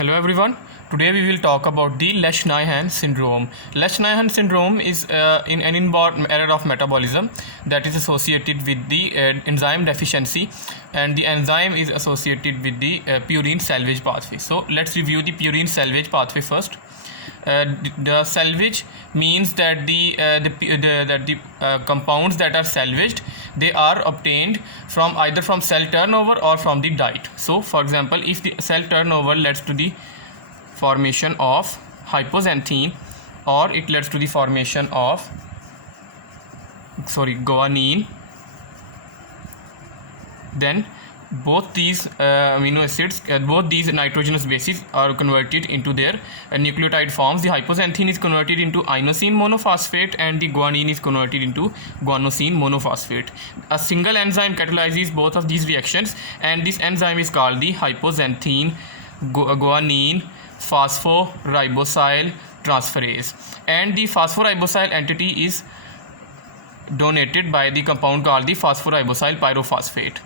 Hello everyone. Today we will talk about the Lesch-Nyhan syndrome. Lesch-Nyhan syndrome is an inborn error of metabolism that is associated with the enzyme deficiency, and the enzyme is associated with the purine salvage pathway. So let's review the purine salvage pathway first. The salvage means that the compounds that are salvaged, they are obtained from either from cell turnover or from the diet. So for example, if the cell turnover leads to the formation of hypoxanthine, or it leads to the formation of guanine, then both these amino acids, both these nitrogenous bases are converted into their nucleotide forms. The hypoxanthine is converted into inosine monophosphate and the guanine is converted into guanosine monophosphate. A single enzyme catalyzes both of these reactions, and this enzyme is called the hypoxanthine guanine phosphoribosyl transferase, and the phosphoribosyl entity is donated by the compound called the phosphoribosyl pyrophosphate.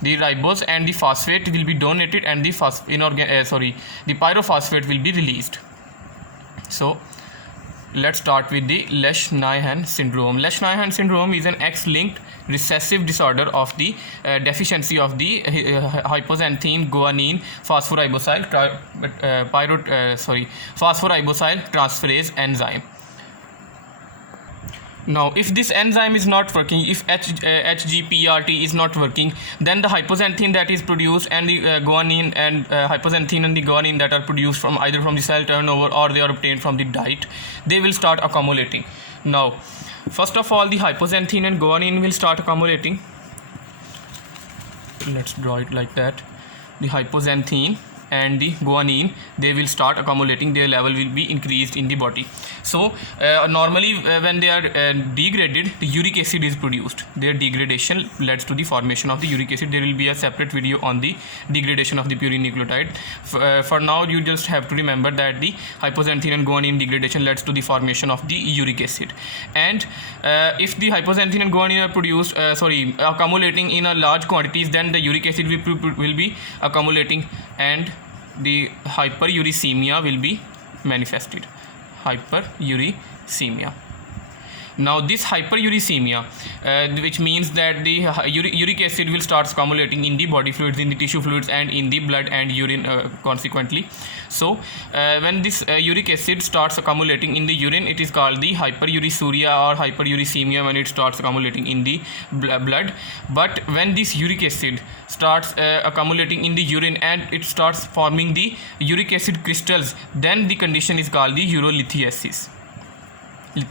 The ribose and the phosphate will be donated, and the pyrophosphate will be released. So let's start with the Lesch-Nyhan syndrome. Lesch-Nyhan syndrome is an X-linked recessive disorder of the deficiency of the hypoxanthine guanine phosphoribosyl transferase enzyme. Now, if this enzyme is not working, if HGPRT is not working, then the hypoxanthine that is produced and the guanine and hypoxanthine and the guanine that are produced from either from the cell turnover or they are obtained from the diet, they will start accumulating. Now, first of all, the hypoxanthine and guanine will start accumulating. Let's draw it like that. The hypoxanthine and the guanine, they will start accumulating, their level will be increased in the body. So normally when they are degraded, the uric acid is produced. Their degradation leads to the formation of the uric acid. There will be a separate video on the degradation of the purine nucleotide. For now, you just have to remember that the hypoxanthine and guanine degradation leads to the formation of the uric acid. And if the hypoxanthine and guanine are produced accumulating in a large quantities, then the uric acid will be accumulating and the hyperuricemia will be manifested. Hyperuricemia. Now this hyperuricemia, which means that the uric acid will start accumulating in the body fluids, in the tissue fluids, and in the blood and urine consequently. So when this uric acid starts accumulating in the urine, it is called the hyperurisuria or hyperuricemia when it starts accumulating in the blood. But when this uric acid starts accumulating in the urine and it starts forming the uric acid crystals, then the condition is called the urolithiasis.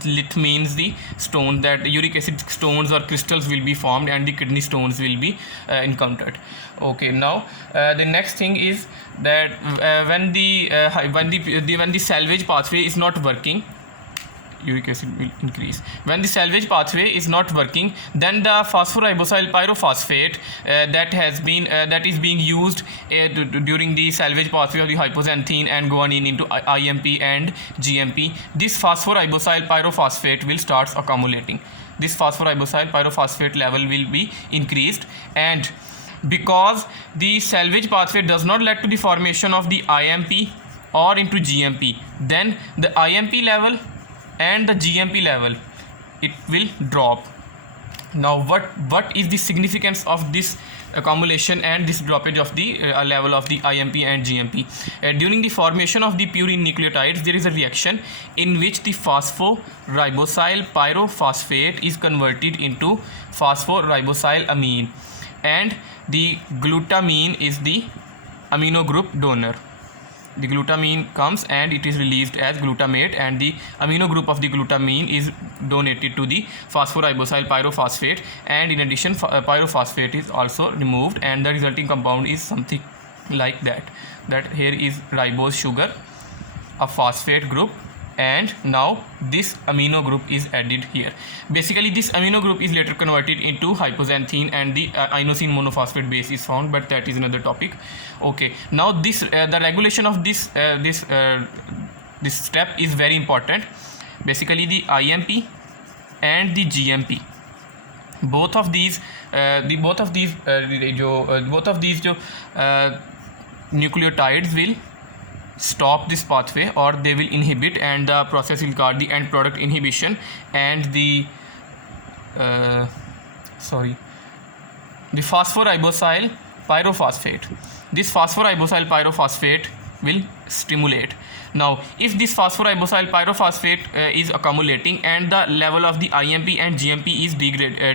Lith means the stone, that uric acid stones or crystals will be formed and the kidney stones will be encountered. Okay, now the next thing is that when the salvage pathway is not working, uric acid will increase. When the salvage pathway is not working, then the phosphoribosyl pyrophosphate that is being used during the salvage pathway of the hypoxanthine and guanine into IMP and GMP, this phosphoribosyl pyrophosphate will start accumulating. This phosphoribosyl pyrophosphate level will be increased, and because the salvage pathway does not lead to the formation of the IMP or into GMP, then the IMP level and the GMP level, it will drop. Now what is the significance of this accumulation and this droppage of the level of the IMP and GMP? During the formation of the purine nucleotides, there is a reaction in which the phosphoribosyl pyrophosphate is converted into phosphoribosyl amine, and the glutamine is the amino group donor. The glutamine comes and it is released as glutamate, and the amino group of the glutamine is donated to the phosphoribosyl pyrophosphate, and in addition pyrophosphate is also removed, and the resulting compound is something like that here is ribose sugar, a phosphate group, and now this amino group is added here. Basically this amino group is later converted into hypoxanthine and the inosine monophosphate base is found, but that is another topic. Okay, now this the regulation of this step is very important. Basically the IMP and the GMP, both of these nucleotides will stop this pathway, or they will inhibit, and the process will called the end product inhibition, and the phosphoribosyl pyrophosphate. This phosphoribosyl pyrophosphate will stimulate. Now if this phosphoribosyl pyrophosphate is accumulating and the level of the IMP and GMP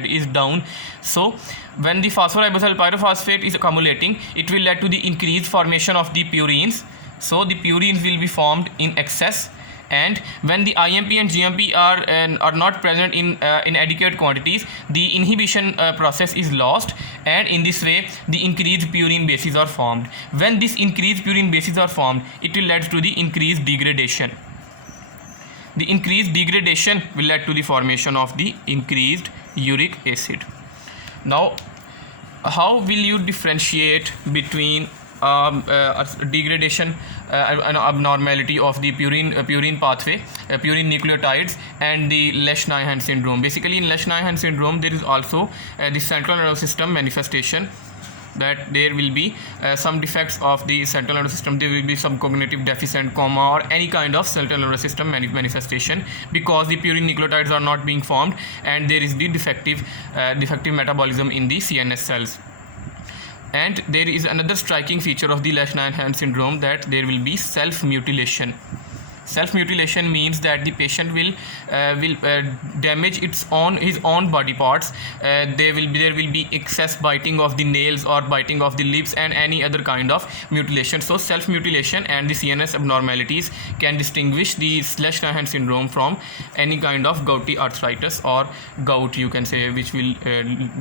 is down, so when the phosphoribosyl pyrophosphate is accumulating, it will lead to the increased formation of the purines. So the purines will be formed in excess, and when the IMP and GMP are not present in adequate quantities, the inhibition process is lost, and in this way the increased purine bases are formed. When this increased purine bases are formed, it will lead to the increased degradation. The increased degradation will lead to the formation of the increased uric acid. Now how will you differentiate between degradation, an abnormality of the purine pathway, purine nucleotides, and the Lesch-Nyhan syndrome? Basically in Lesch-Nyhan syndrome there is also the central nervous system manifestation, that there will be some defects of the central nervous system. There will be some cognitive deficit, coma, or any kind of central nervous system manifestation, because the purine nucleotides are not being formed and there is the defective metabolism in the CNS cells. And there is another striking feature of the Lesch-Nyhan syndrome, that there will be self-mutilation. Self-mutilation means that the patient will damage his own body parts. There will be excess biting of the nails or biting of the lips and any other kind of mutilation. So self-mutilation and the CNS abnormalities can distinguish the Lesch-Nyhan syndrome from any kind of gouty arthritis or gout, you can say, which we'll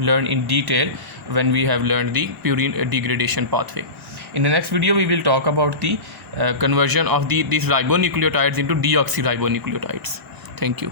learn in detail when we have learned the purine degradation pathway. In the next video we will talk about the conversion of these ribonucleotides into deoxyribonucleotides. Thank you.